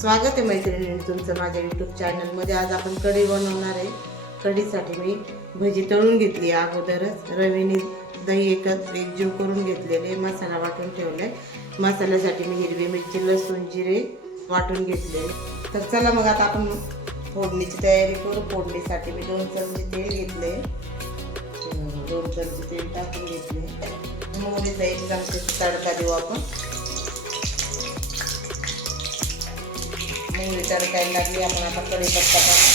स्वागत आहे मैत्रिणींनी तुमचं माझ्या यूट्यूब चॅनलमध्ये। आज आपण कढी बनवणार आहे। कढीसाठी मी भजी तळून घेतली अगोदरच, रवीने दही एकजीव करून घेतलेले, मसाला वाटून ठेवलाय। मसाल्यासाठी मी हिरवी मिरची, लसूण, जिरे वाटून घेतले। तर चला मग आता आपण फोडणीची तयारी करू। फोडणीसाठी मी 2 चमचे तेल घेतले, 2 चमचे तेल टाकून घेतले। मोहरीचा 1 चमचा तडका देऊ आपण। मोहरी तडकायला लागली, आपण आता कढीपत्ता टाकू।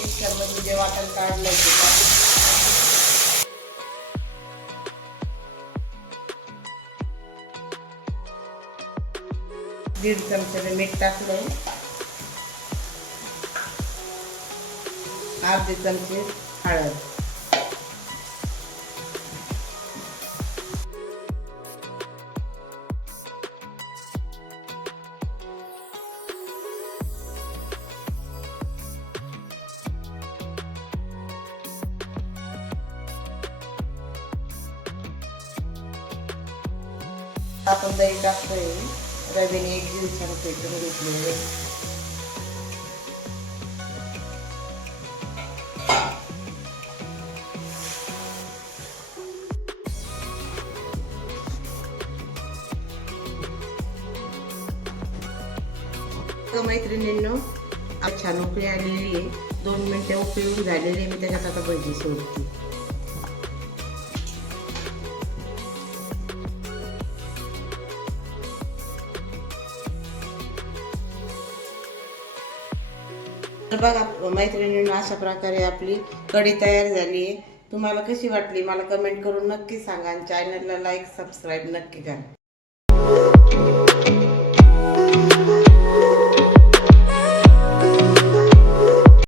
मिक्सरमध्ये जे वाटण काढलं ते 1.5 चमचे मीठ टाकलं, 1/2 चमचे हळद, आपण दही टाकतोय। रवीने 1 दिवसानं फेटून घेतलेले। मैत्रिणींनो, छान उकळी आलेली आहे। 2 मिनिटं उकळून झालेली, मी त्याच्यात आता भजी सोडते। तर बघा मैत्रिणींनो, अशा प्रकारे आपली कढी तयार झाली आहे। तुम्हाला कशी वाटली मला कमेंट करून नक्की सांगा आणि चॅनलला लाईक सबस्क्राईब नक्की करा।